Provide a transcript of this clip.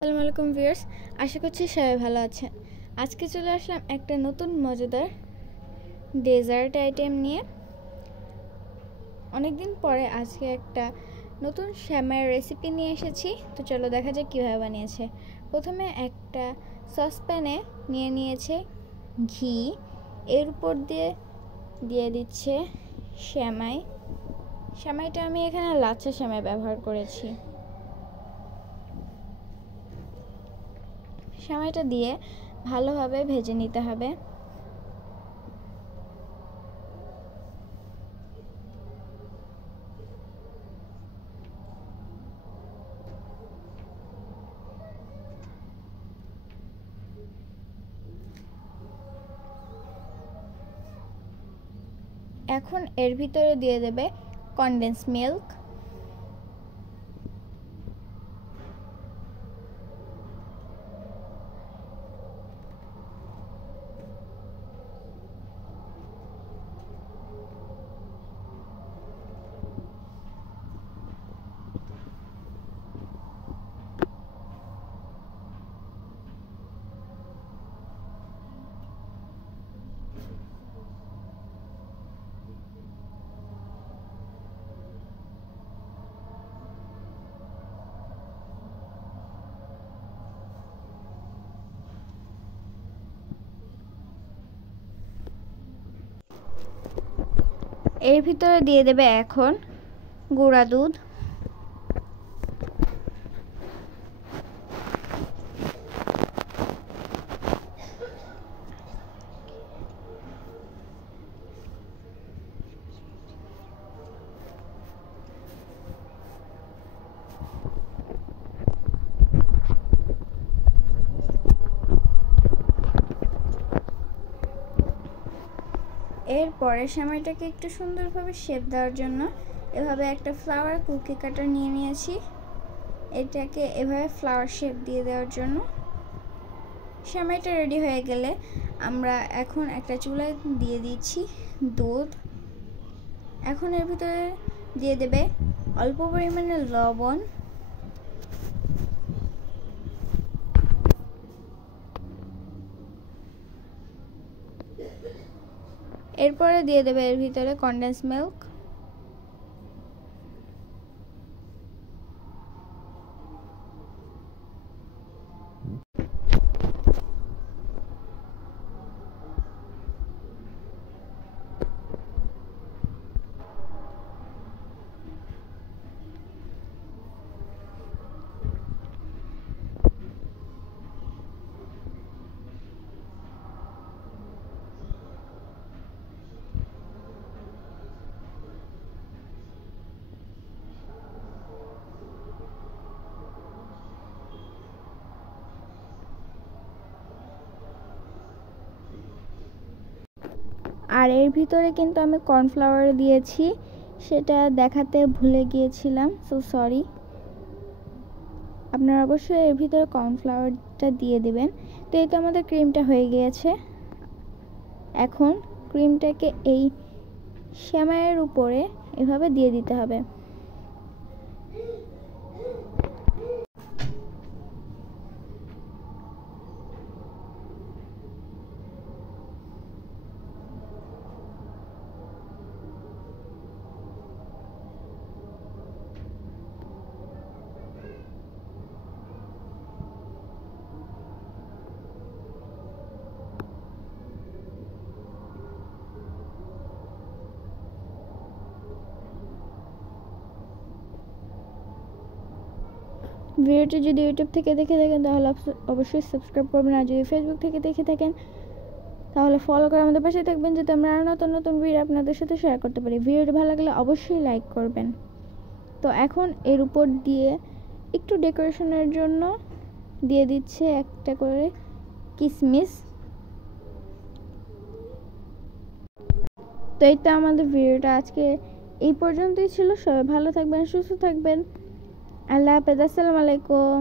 আসসালামু আলাইকুম ভিউয়ার্স, আশা করছি সবাই ভালো আছেন। আজকে চলে আসলাম একটা নতুন মজাদার ডেজার্ট আইটেম নিয়ে। অনেকদিন পরে আজকে একটা নতুন শ্যামাইয়ের রেসিপি নিয়ে এসেছি। তো চলো দেখা যাক কীভাবে বানিয়েছে। প্রথমে একটা সসপ্যানে নিয়ে নিয়েছে ঘি, এর উপর দিয়ে দিচ্ছে শ্যামাইটা আমি এখানে লাচ্ছা শ্যামাই ব্যবহার করেছি। শ্যামাইটা দিয়ে ভালোভাবে ভেজে নিতে হবে। এখন এর ভিতরে দিয়ে দেবে কনডেন্স মিল্ক, এর ভিতরে দিয়ে দেবে এখন গুঁড়া দুধ, এরপরে সেমাইটাকে একটু সুন্দরভাবে শেপ দেওয়ার জন্য এভাবে একটা ফ্লাওয়ার কুকি কাটার নিয়ে নিয়েছি। এটাকে এভাবে ফ্লাওয়ার শেপ দিয়ে দেওয়ার জন্য। সেমাইটা রেডি হয়ে গেলে আমরা এখন একটা চুলায় দিয়ে দিচ্ছি দুধ। এখন এর ভিতরে দিয়ে দেবে অল্প পরিমাণে লবণ, এরপরে দিয়ে দেবে এর ভিতরে কনডেন্স মিল্ক, আর এর ভিতরে কিন্তু আমি কর্নফ্লাওয়ার দিয়েছি, সেটা দেখাতে ভুলে গিয়েছিলাম, সো সরি। আপনারা অবশ্যই এর ভিতরে কর্নফ্লাওয়ারটা দিয়ে দেবেন। তো এই তো আমাদের ক্রিমটা হয়ে গিয়েছে। এখন ক্রিমটাকে এই সেমাইয়ের উপরে এভাবে দিয়ে দিতে হবে। ভিডিওটি যদি ইউটিউব থেকে দেখে থাকেন তাহলে অবশ্যই সাবস্ক্রাইব করবেন, আর যদি ফেসবুক থেকে দেখে থাকেন তাহলে ফলো করে আমাদের পাশে থাকবেন, যাতে আমরা আরও নতুন নতুন ভিডিও আপনাদের সাথে শেয়ার করতে পারি। ভিডিওটি ভালো লাগলে অবশ্যই লাইক করবেন। তো এখন এর উপর দিয়ে একটু ডেকোরেশনের জন্য দিয়ে দিচ্ছে একটা করে কিশমিশ। তো এই তো আমাদের ভিডিওটা আজকে এই পর্যন্তই ছিল। সবাই ভালো থাকবেন, সুস্থ থাকবেন। আল্লাহ হাফেজ, আসসালামু আলাইকুম।